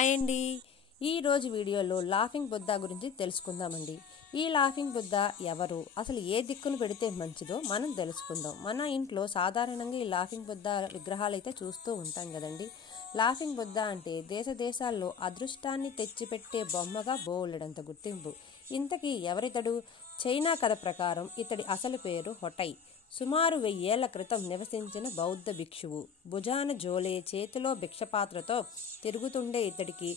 Hi అండి. ఈరోజు వీడియోలో లాఫింగ్ బుద్ధ గురించి తెలుసుకుందామండి. ఈ లాఫింగ్ బుద్ధ ఎవరు, అసలు ఏ దిక్కును పెడితే మంచిదో మనం తెలుసుకుందాం. మన ఇంట్లో సాధారణంగా ఈ లాఫింగ్ బుద్ధ విగ్రహాలు అయితే చూస్తూ ఉంటాం కదండి. లాఫింగ్ బుద్ధ అంటే దేశ దేశాల్లో అదృష్టాన్ని తెచ్చిపెట్టే బొమ్మగా బోలెడంత గుర్తింపు. ఇంతకీ ఎవరితడు? చైనా కథ ప్రకారం ఇతడి అసలు పేరు హొటై. సుమారు 1000 ఏళ్ల క్రితం నివసించిన బౌద్ధ భిక్షువు. భుజాన జోలే, చేతిలో భిక్షపాత్రతో తిరుగుతుండే ఇతడికి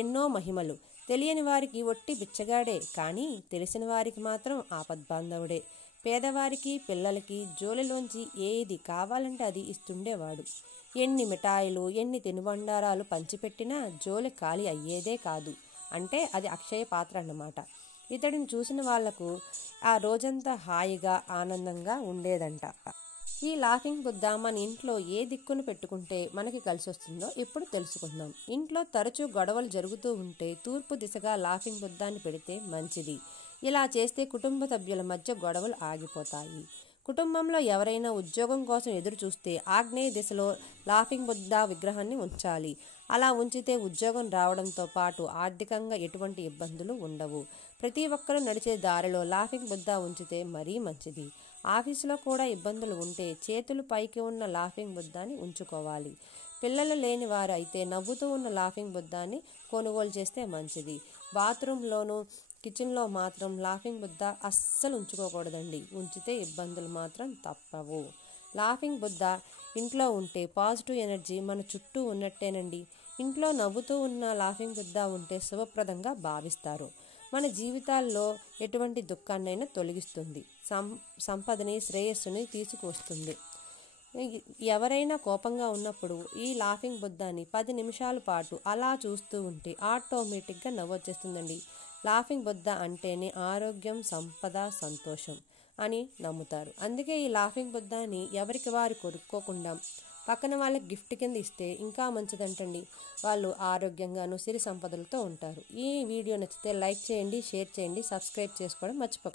ఎన్నో మహిమలు. తెలియని వారికి ఒట్టి బిచ్చగాడే, కానీ తెలిసిన వారికి మాత్రం ఆపద్బాంధవుడే. పేదవారికి, పిల్లలకి జోలిలోంచి ఏది కావాలంటే అది ఇస్తుండేవాడు. ఎన్ని మిఠాయిలు, ఎన్ని తినుబండారాలు పంచిపెట్టినా జోలి ఖాళీ అయ్యేదే కాదు. అంటే అది అక్షయ పాత్ర అన్నమాట. ఇతడిని చూసిన వాళ్లకు ఆ రోజంతా హాయిగా, ఆనందంగా ఉండేదంట. ఈ లాఫింగ్ బుద్ధ మన ఇంట్లో ఏ దిక్కును పెట్టుకుంటే మనకి కలిసి వస్తుందో ఇప్పుడు తెలుసుకుందాం. ఇంట్లో తరచూ గొడవలు జరుగుతూ ఉంటే తూర్పు దిశగా లాఫింగ్ బుద్ధాన్ని పెడితే మంచిది. ఇలా చేస్తే కుటుంబ సభ్యుల మధ్య గొడవలు ఆగిపోతాయి. కుటుంబంలో ఎవరైనా ఉద్యోగం కోసం ఎదురు చూస్తే ఆగ్నేయ దిశలో లాఫింగ్ బుద్ధ విగ్రహాన్ని ఉంచాలి. అలా ఉంచితే ఉద్యోగం రావడంతో పాటు ఆర్థికంగా ఎటువంటి ఇబ్బందులు ఉండవు. ప్రతి ఒక్కరూ నడిచే దారిలో లాఫింగ్ బుద్ధ ఉంచితే మరీ మంచిది. ఆఫీసులో కూడా ఇబ్బందులు ఉంటే చేతులు పైకి ఉన్న లాఫింగ్ బుద్ధాన్ని ఉంచుకోవాలి. పిల్లలు లేని వారు అయితే నవ్వుతూ ఉన్న లాఫింగ్ బుద్ధాన్ని కొనుగోలు చేస్తే మంచిది. బాత్రూంలోనూ, కిచెన్లో మాత్రం లాఫింగ్ బుద్ధ అస్సలు ఉంచుకోకూడదండి. ఉంచితే ఇబ్బందులు మాత్రం తప్పవు. లాఫింగ్ బుద్ధ ఇంట్లో ఉంటే పాజిటివ్ ఎనర్జీ మన చుట్టూ ఉన్నట్టేనండి. ఇంట్లో నవ్వుతూ ఉన్న లాఫింగ్ బుద్ధ ఉంటే శుభప్రదంగా భావిస్తారు. మన జీవితాల్లో ఎటువంటి దుఃఖాన్నైనా తొలగిస్తుంది. సంపదని, శ్రేయస్సుని తీసుకువస్తుంది. ఎవరైనా కోపంగా ఉన్నప్పుడు ఈ లాఫింగ్ బుద్ధాన్ని 10 నిమిషాల పాటు అలా చూస్తూ ఉంటే ఆటోమేటిక్గా నవ్వొచ్చేస్తుందండి. లాఫింగ్ బుద్ధ అంటేనే ఆరోగ్యం, సంపద, సంతోషం అని నమ్ముతారు. అందుకే ఈ లాఫింగ్ బుద్ధాన్ని ఎవరికి వారు కొనుక్కోకుండా పక్కన వాళ్ళకి గిఫ్ట్ కింద ఇస్తే ఇంకా మంచిదంటండి. వాళ్ళు ఆరోగ్యంగాను, సిరి సంపదలతో ఉంటారు. ఈ వీడియో నచ్చితే లైక్ చేయండి, షేర్ చేయండి, సబ్స్క్రైబ్ చేసుకోవడం మర్చిపోకండి.